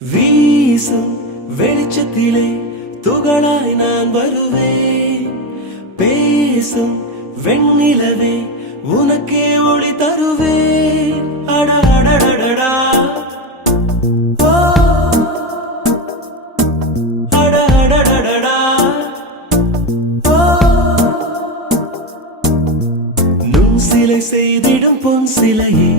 வீசும் வெளிச்சத்திலே துகளாய் நான் வருவேன். பேசும் வெண்ணிலவே உனக்கே ஒளி தருவேன். அட அடடடடா ஓ அட அடடடடா ஓ நுண் சிலை செய்திடும் பொன் சிலையே